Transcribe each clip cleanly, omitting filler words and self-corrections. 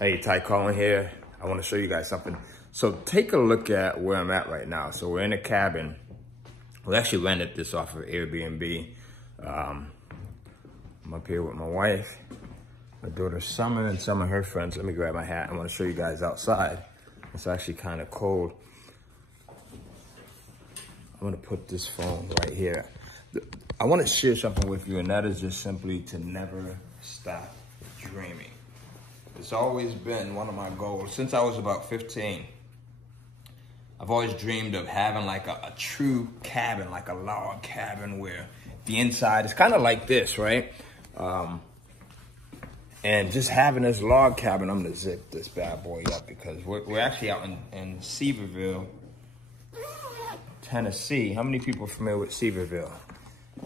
Hey, Ty Colin here. I want to show you guys something. So take a look at where I'm at right now. So we're in a cabin. We actually rented this off of Airbnb. I'm up here with my wife, my daughter Summer, and some of her friends. Let me grab my hat. I want to show you guys outside. It's actually kind of cold. I'm going to put this phone right here. I want to share something with you, and that is just simply to never stop dreaming. It's always been one of my goals since I was about 15. I've always dreamed of having like a true cabin, like a log cabin where the inside is kind of like this, right? And just having this log cabin, I'm gonna zip this bad boy up because we're actually out in Sevierville, Tennessee. How many people are familiar with Sevierville?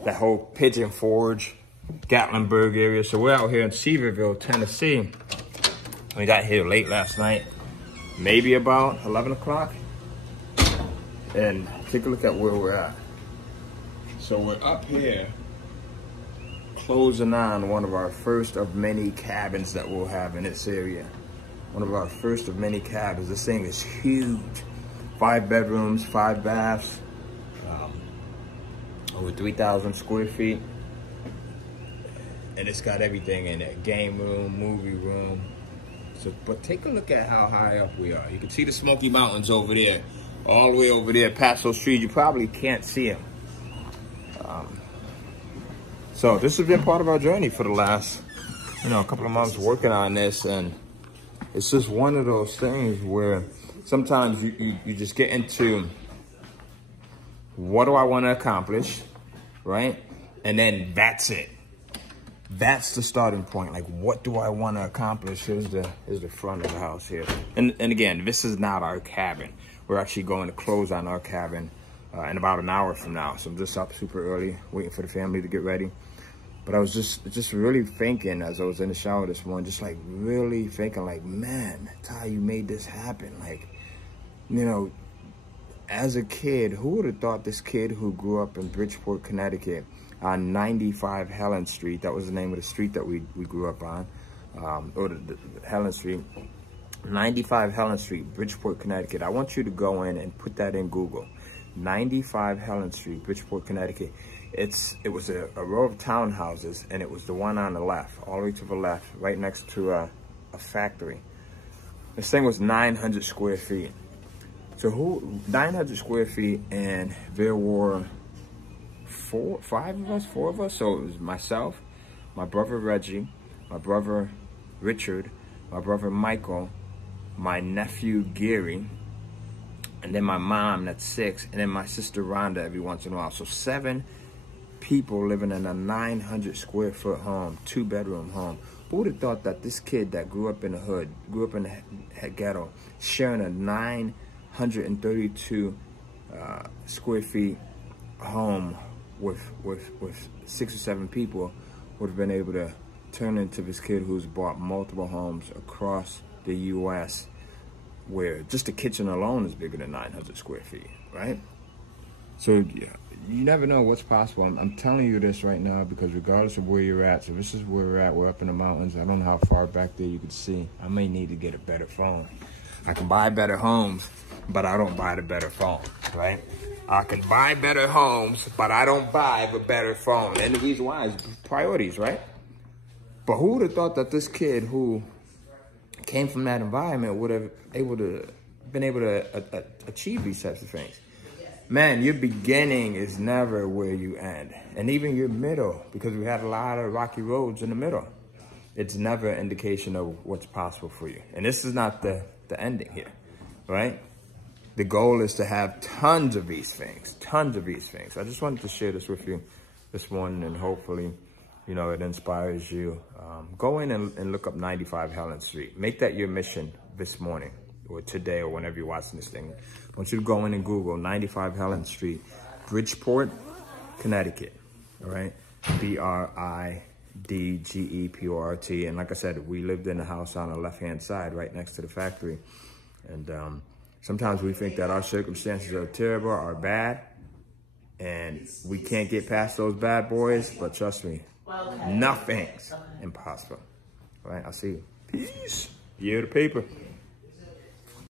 That whole Pigeon Forge, Gatlinburg area. So we're out here in Sevierville, Tennessee. We got here late last night, maybe about 11 o'clock. And take a look at where we're at. So we're up here, closing on one of our first of many cabins that we'll have in this area. One of our first of many cabins. This thing is huge. 5 bedrooms, 5 baths, over 3,000 square feet. And it's got everything in it, game room, movie room. So, but take a look at how high up we are. You can see the Smokey Mountains over there, all the way over there past those trees. You probably can't see them. So this has been part of our journey for the last, couple of months working on this. And it's just one of those things where sometimes you just get into, what do I want to accomplish, right? And then that's it. That's the starting point. Like, what do I want to accomplish? Here's the front of the house here. And again, this is not our cabin. We're actually going to close on our cabin in about an hour from now. So I'm just up super early, waiting for the family to get ready. But I was just really thinking as I was in the shower this morning, just like really thinking like, man, Ty, you made this happen. Like, as a kid, who would have thought this kid who grew up in Bridgeport, Connecticut, on 95 Helen Street, that was the name of the street that we grew up on, or the Helen Street, 95 Helen Street, Bridgeport, Connecticut. I want you to go in and put that in Google. 95 Helen Street, Bridgeport, Connecticut. It was a row of townhouses, and it was the one on the left, all the way to the left, right next to a factory. This thing was 900 square feet. So 900 square feet, and there were 4 of us. So it was myself, my brother Reggie, my brother Richard, my brother Michael, my nephew Gary, and then my mom, that's 6, and then my sister Rhonda every once in a while. So 7 people living in a 900 square foot home, 2-bedroom home. Who would have thought that this kid that grew up in the hood, grew up in the ghetto, sharing a 932 square feet home with 6 or 7 people, would have been able to turn into this kid who's bought multiple homes across the U.S. where just the kitchen alone is bigger than 900 square feet, right? So yeah, you never know what's possible. I'm telling you this right now because regardless of where you're at, so this is where we're at. We're up in the mountains. I don't know how far back there you can see. I may need to get a better phone. I can buy better homes, but I don't buy the better phone, right? I can buy better homes, but I don't buy the better phone. And the reason why is priorities, right? But who would have thought that this kid who came from that environment would have been able to achieve these types of things? Man, your beginning is never where you end. And even your middle, because we had a lot of rocky roads in the middle, it's never an indication of what's possible for you. And this is not the ending here, right? The goal is to have tons of these things, tons of these things. I just wanted to share this with you this morning, and hopefully, it inspires you. Go in and look up 95 Helen Street. Make that your mission this morning or today or whenever you're watching this thing. I want you to go in and Google 95 Helen Street, Bridgeport, Connecticut, all right? Bridgeport. And like I said, we lived in a house on the left-hand side right next to the factory. And sometimes we think that our circumstances are terrible, are bad, and we can't get past those bad boys, but trust me, nothing's impossible. All right, I'll see you. Peace. Year of the paper.